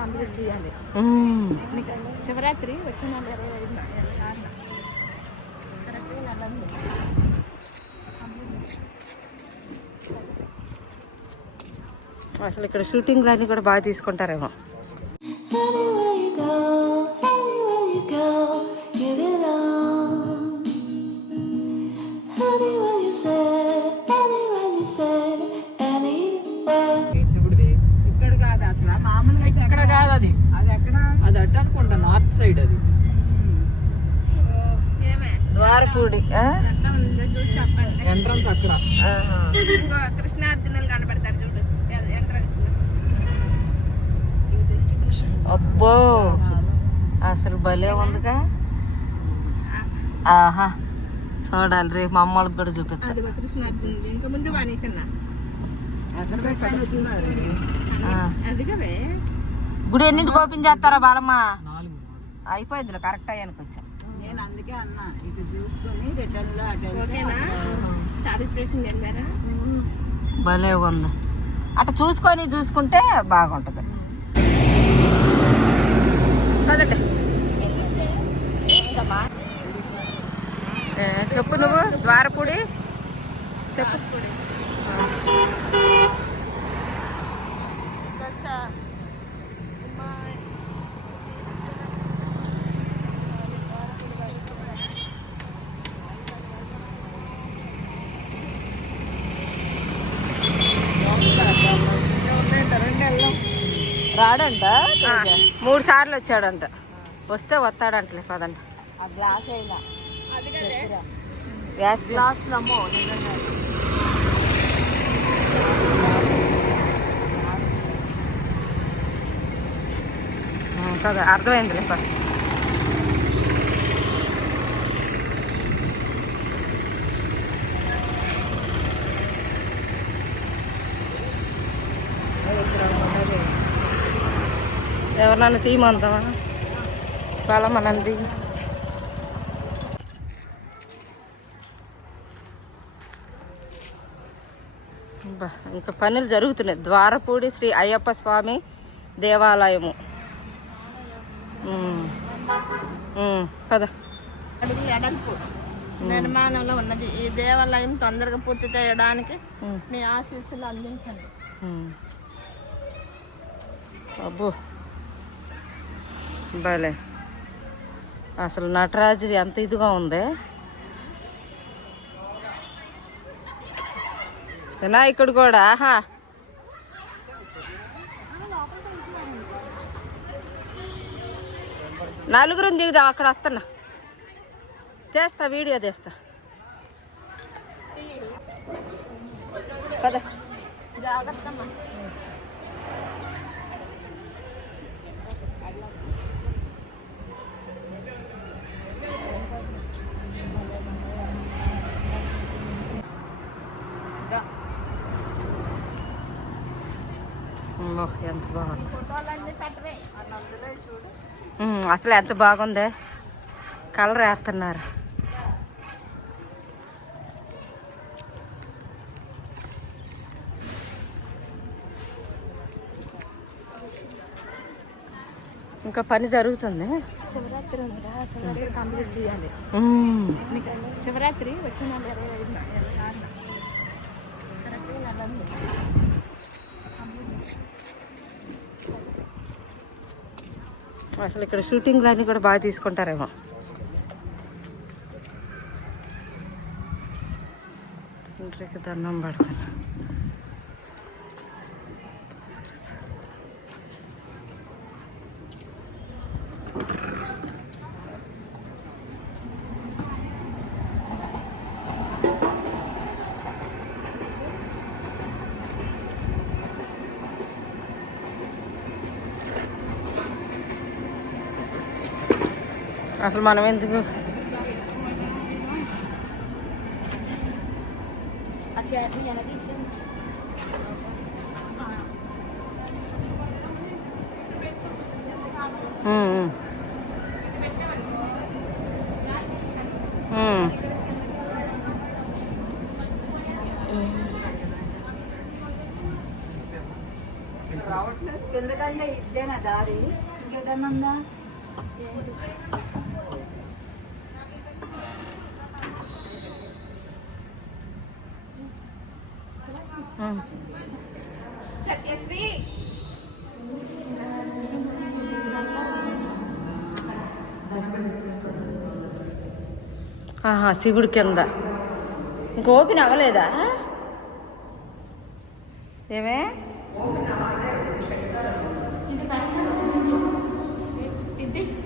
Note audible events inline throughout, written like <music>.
Complete చేయాలి. శివరాత్రి వచ్చిన. అసలు ఇక్కడ షూటింగ్ అన్ని కూడా బాగా తీసుకుంటారేమో. అటు అనుకుంటా నార్త్ సైడ్ అది. ఏమే? ద్వారపూడి ఎంట్రన్స్ అక్కడ. కృష్ణార్జునులు కనబడతారు చూడు. ఎంట్రన్స్ అబ్బో! అసలు భలే ఉందిగా. ఆహా! చూడాలి రేపు మా అమ్మలకు కూడా చూపిస్తా. ఇంకా ముందు. అదిగవే. గుడి ఎన్నింటికి ఓపెన్ చేస్తారా బాలమ్మ? అయిపోయింది కరెక్ట్ అయ్యానికి వచ్చాం. నేను అందుకే అన్నా ఇటు చూసుకొని రిటర్న్లో అటు ఓకేనా? సాటిస్ఫాక్షన్ చెందారా? భలే ఉంది. అట్లా చూసుకొని చూసుకుంటే బాగుంటుంది. చెప్పు నువ్వు ద్వారపూడి. చెప్పు. రాడంట మూడు సార్లు వచ్చాడంట. వస్తే వస్తాడంటలే పదండి. ఆ గ్లాస్ అయినా. గ్యాస్ గ్లాస్ కదా అర్థమైందిలే పద. ఎవరినన్నా తీయమంటావా? బలమ్మ నన్ను తీయి అబ్బా, ఇంకా పనులు జరుగుతున్నాయి. ద్వారపూడి శ్రీ అయ్యప్ప స్వామి దేవాలయము. అడుగులు ఎడల్పు నిర్మాణంలో ఉన్నది. ఈ దేవాలయం తొందరగా పూర్తి చేయడానికి మీ ఆశీస్సులు అందించండి. అబ్బో. భలే. అసలు నటరాజు ఎంత ఇదిగా ఉంది. వినాయకుడు కూడా ఆహా. నలుగురిని దిగుదాం అక్కడ వస్తున్నా. చేస్తా వీడియో చేస్తా పద. జాగ్రత్త అమ్మో, ఎంత బాగుంది అసలు ఎంత బాగుందే? కలర్ వేస్తున్నారు. ఇంకా పని జరుగుతుంది. శివరాత్రి ఉందా శివరాత్రి కంప్లీట్ చేయాలి. శివరాత్రి వచ్చిన అసలు ఇక్కడ షూటింగ్లన్నీ కూడా బాగా తీసుకుంటారేమో. తండ్రికి దండం పడుతున్నా అసలు మనం ఎందుకు. ఉమ్. ఎందుకంటే ఇదేనా దారి? ఇంకేదన్నా ఉందా? సత్యశ్రీ ఆహా శివుడి కింద. ఇంక ఓపెన్ అవ్వలేదా? ఏమే?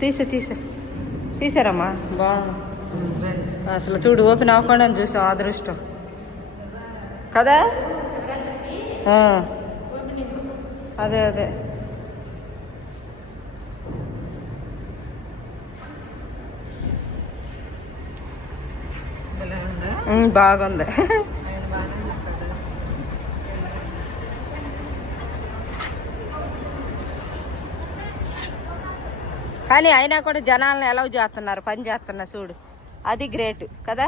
తీసే తీసే. తీసారమ్మా? బాగుంది. అసలు చూడు ఓపెన్ అవ్వకుండా చూసాం అదృష్టం కదా? అదే అదే. బాగుంది. కానీ అయినా కూడా జనాలను ఎలవ్ చేస్తున్నారు పని చేస్తున్నా చూడు. అది గ్రేట్ కదా?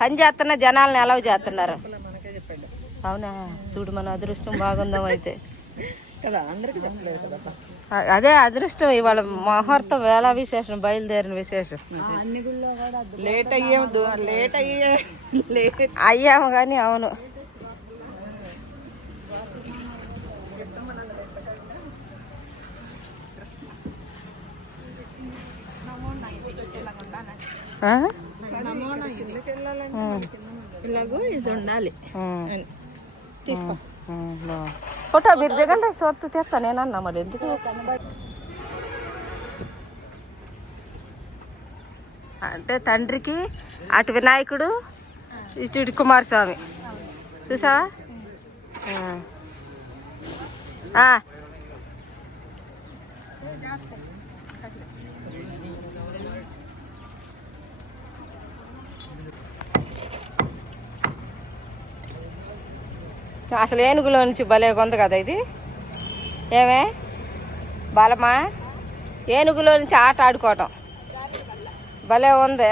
పని చేస్తున్న జనాలను ఎలవ్ చేస్తున్నారు. అవునా? చూడు మన అదృష్టం బాగుందాం అయితే. కదా అందరికి చెప్పలేదు కదా అ- అదే అదృష్టం ఇవాళ ముహూర్తం వేళ విశేషం బయలుదేరిన విశేషం. లేట్ అయ్యే లేట్ అయ్యే లేట్. అయ్యాము కానీ అవును? ఇలాగూ ఇది ఉండాలి. తీసుకో. ఫోటో మీరు దిగండి చూస్తూ తెస్తా నేనన్నా మరి ఎందుకు? అంటే తండ్రికి అటు వినాయకుడు ఇటు కుమారస్వామి చూసావా? ఆ. అసలు ఏనుగులో నుంచి భలే ఉంది కదా ఇది? ఏమే? బాలమ్మా ఏనుగులో నుంచి ఆట ఆడుకోవటం. భలే ఉంది.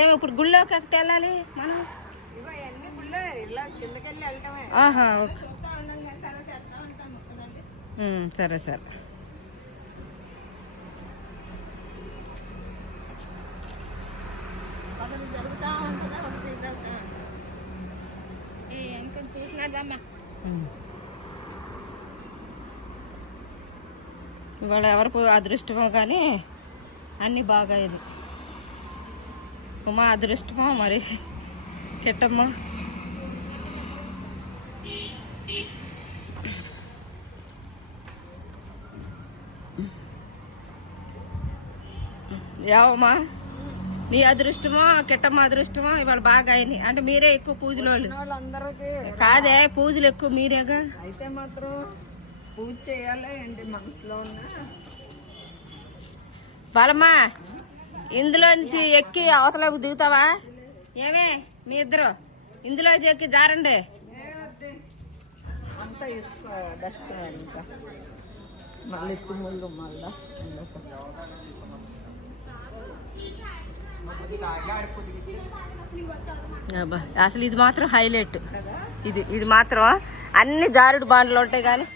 ఏమో ఇప్పుడు గుళ్ళోకి వెళ్ళాలి మనం? ఆహా ఓకే. ఇంకా చూసినాడమ్మా ఇవాళ ఎవరికి అదృష్టమో కానీ అన్నీ బాగా ఇది. ఉమా అదృష్టమో మరి? కిట్టమ్మా యావమ్మా? నీ అదృష్టమో కిట్టమ్మ అదృష్టమో ఇవాళ బాగా అయినాయి. అంటే మీరే ఎక్కువ పూజలు కాదే పూజలు ఎక్కువ మీరేగా? అయితే మాత్రం పూజ చేయాలి ఏంటి మనసులో ఉన్న? బాలమ్మా ఇందులో నుంచి ఎక్కి అవతలకు దిగుతావా? ఏమే మీ ఇద్దరు? ఇందులో నుంచి ఎక్కి జారండి. అంతా ఇసుక డస్ట్ మళ్ళీ. అసలు ఇది మాత్రం హైలైట్. ఇది ఇది మాత్రం అన్ని జారుడు బాండ్లు ఉంటాయి కానీ.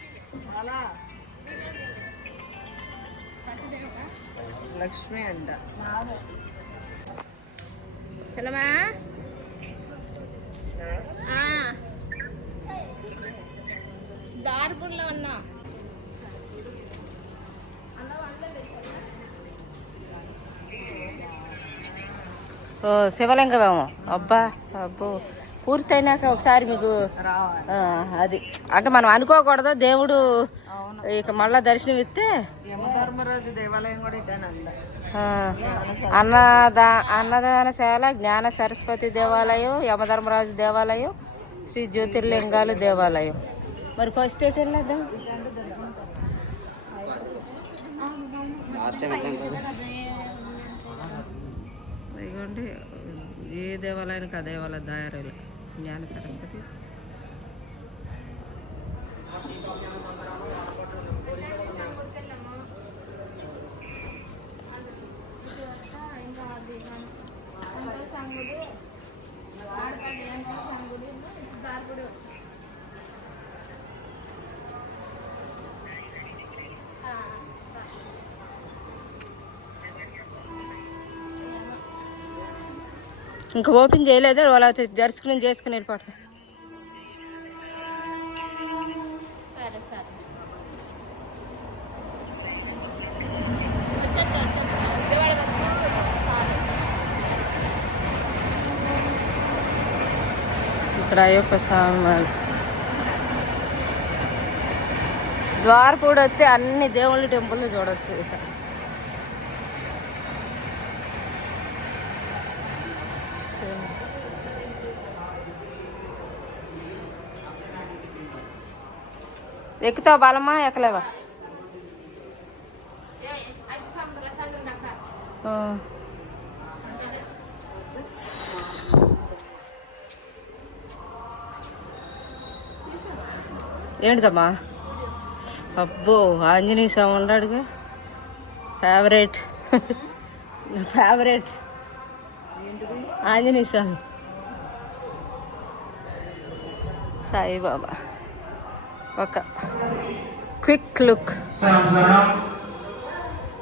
లక్ష్మి అంట. చలమా? దారిపుల్లో ఉన్నా శివలింగమేమో. అబ్బా అబ్బో. పూర్తయినాక ఒకసారి మీకు అది. అంటే మనం అనుకోకూడదు దేవుడు ఇక మళ్ళా దర్శనం ఇస్తే యమధర్మరాజు దేవాలయం కూడా ఇటానంద ఆ, అన్నదా అన్నదాన శాల జ్ఞాన సరస్వతి దేవాలయం యమధర్మరాజు దేవాలయం శ్రీ జ్యోతిర్లింగాలు దేవాలయం. మరి ఫస్ట్ ఎటు వెళ్ళేద్దాం చూడండి ఏ దేవాలయానికి ఆ దేవాలయ దాయారాలు? జ్ఞాన సరస్వతి. సంగుడి ఇంకా ఓపెన్ చేయలేదా వాళ్ళ దర్శనం చేసుకుని విజయవాడ ఇక్కడ అయ్యప్ప స్వామి వారు ద్వారపూడి వస్తే అన్ని దేవుళ్ళ టెంపుల్ చూడొచ్చు ఇక. ఎక్కుతావు బలమా ఎక్కలేవా? ఏంటిదమ్మా? అబ్బో ఆంజనేయ స్వామి ఉన్నాడుగా. Favourite favourite <laughs> Anjaneya Swami. Saibaba. ఒక క్విక్ లుక్.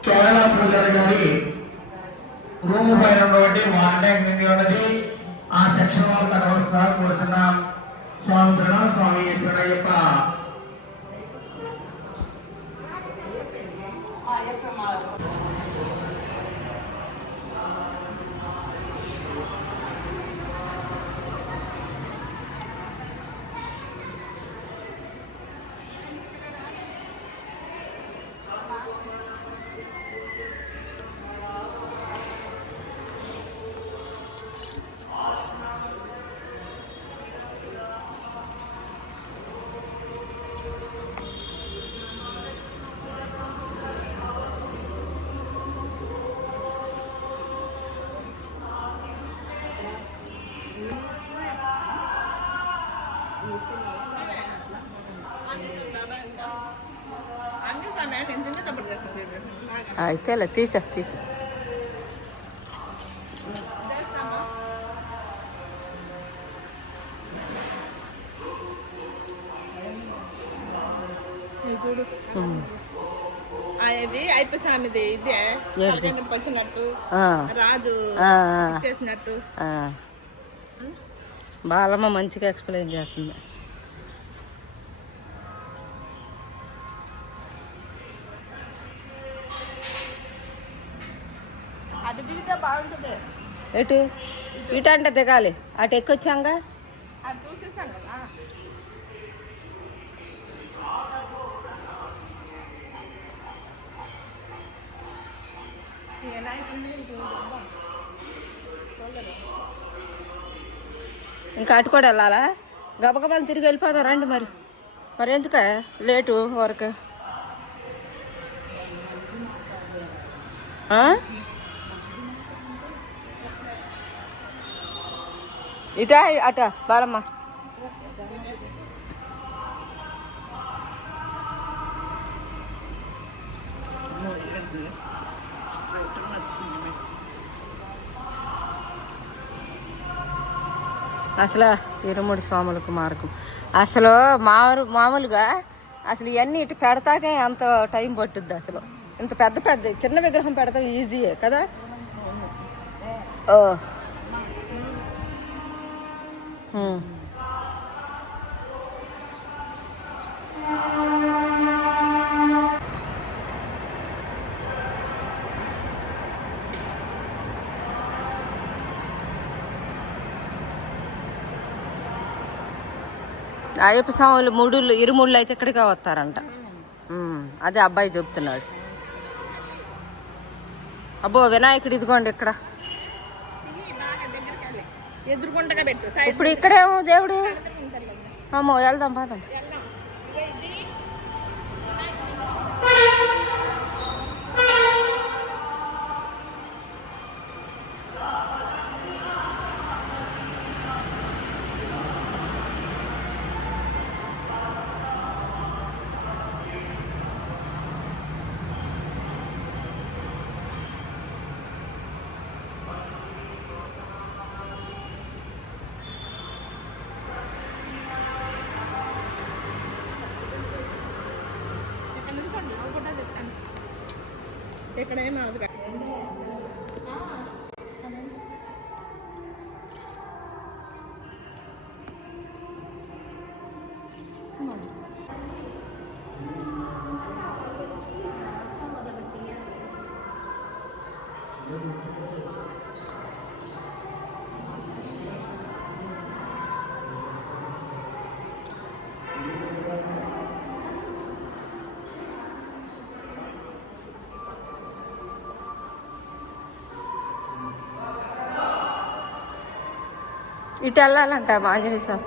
కేరళ పూజారి గారి రూమ్ పైన ఉన్నటువంటి వాటర్ ట్యాంక్ నిండి ఉన్నది ఆ సెక్షన్ వాళ్ళు అక్కడ వస్తున్నారు కూర్చున్నాం స్వామి శరణం స్వామి ఈశ్వరయ్యప్ప అయితేలే తీసా తీసా స్వామిది ఇదే ఏంటిది? వచ్చినట్టు రాజు చేసినట్టు. బాలమ్మ మంచిగా ఎక్స్ప్లెయిన్ చేస్తుంది. ఎటు? ఇటు. అంటే దిగాలి. అటు ఎక్కొచ్చాంగా? ఇంకా అటు కూడా వెళ్ళాలా? గబగబాలు తిరిగి వెళ్ళిపోతాం రండి మరి. మరి ఎందుక? లేటు వరకు. ఇటా అట బాలమ్మ. అసలు ఇరుముడి స్వాములకు మార్గం అసలు మామూలు మామూలుగా అసలు ఇవన్నీ ఇటు పెడతాకే అంత టైం పట్టుద్ది అసలు. ఇంత పెద్ద పెద్ద చిన్న విగ్రహం పెడతాం ఈజీయే కదా? ఓ. అయ్యప్ప స్వాములు మూడుళ్ళు ఇరుముళ్ళు అయితే ఇక్కడికే వస్తారంట. అదే అబ్బాయి చెప్తున్నాడు. అబ్బో వినాయకుడు ఇదిగోండి ఇక్కడ. ఎదురుకుంటగా పెట్టు. ఇప్పుడు ఇక్కడేమో దేవుడు? అమ్మో వెళ్దాం పదండి. ఇక్కడ ఏం అవదు ఇటు వెళ్ళాలంట మా ఆంజనేయ స్వామి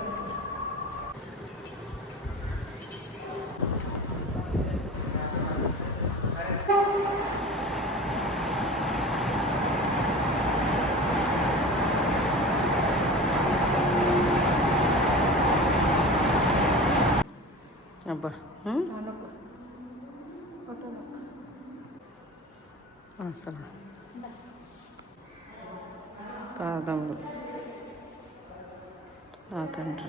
అబ్బా ఉం? అసలు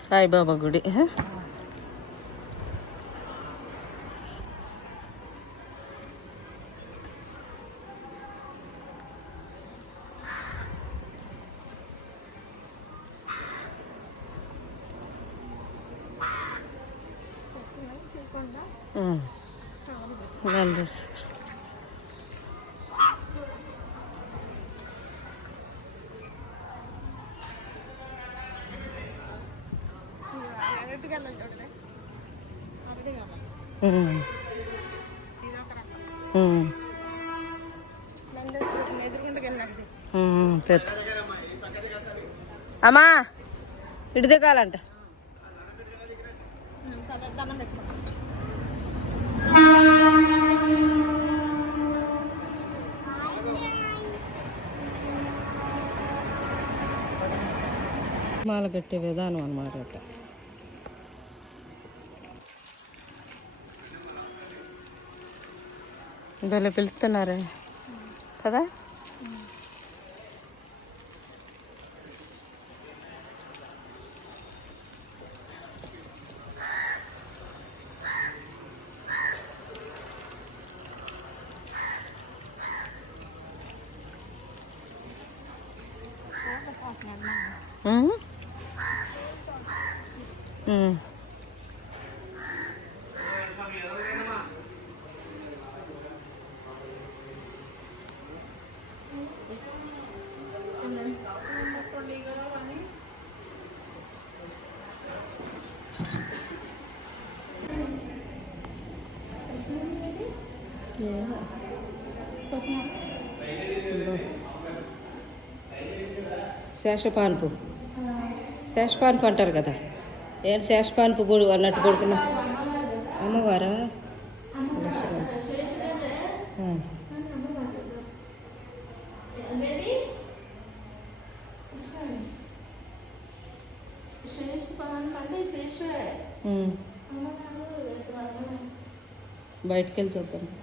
సాయిబాబా గుడి హ? ఉం. పెట్టు అమ్మా ఇటు దిగాలంట మాల కట్టే విధానం అన్నమాట అట్లా భలే పిలుస్తున్నారే కదా? శేషపాన్పు శేషపాన్పు అంటారు కదా. ఏంటి శేషపాన్పు పొడు అన్నట్టు పడుకున్నా? అమ్మవారా? ఆ. ఉం. బయటికి వెళ్ళి చూద్దాం.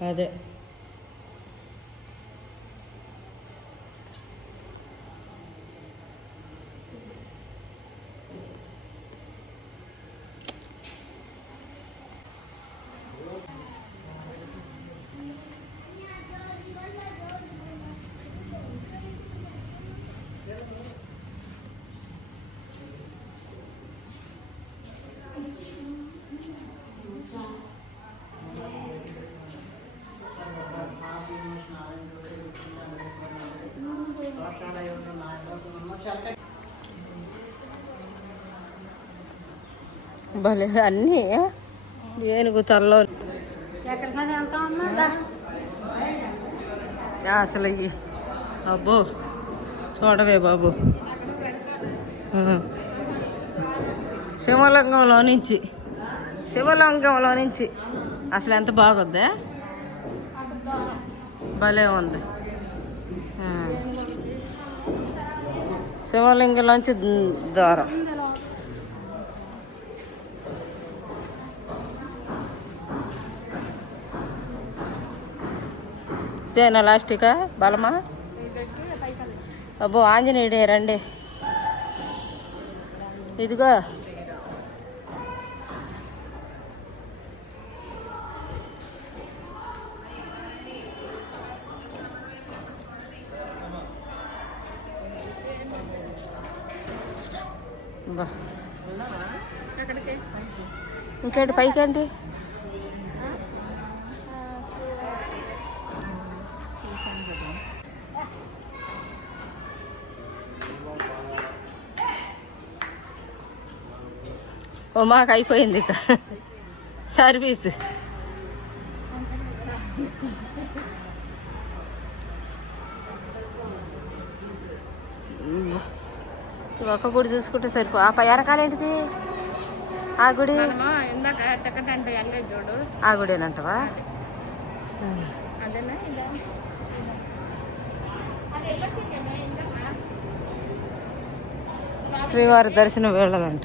అదే భలే అన్నీ. ఏనుగు తల్లో. అసలు అబ్బో చూడవే బాబు. శివలింగంలో నుంచి. శివలింగంలో నుంచి. అసలు ఎంత బాగుంది? భలే ఉంది. శివలింగంలోంచి ద్వారం. ఇదేనా లాస్టికా బలమా అబ్బో ఆంజనేయుడే రండి. ఇదిగో. ఇంకేంటి పైకేంటి? ఓ మాకు అయిపోయింది ఇక. సర్వీస్. ఈ ఒక్క గుడి చూసుకుంటే సరిపో. ఆ పై ఎరకాలేంటిది ఆ గుడి? ఆ గుడేనంటవా? శ్రీవారి దర్శనం వెళ్ళాలంట.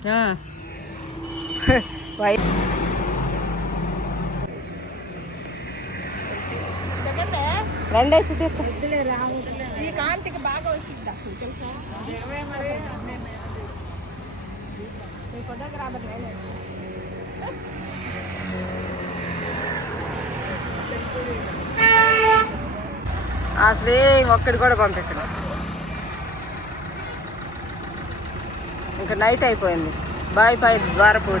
<laughs> వై రండి అయితే తీస్తా. ఈ కాంతికి బాగా వచ్చింది? అసలు ఒక్కడి కూడా పంపించడం ఇంకా నైట్ అయిపోయింది. Bye bye Dwarapudi.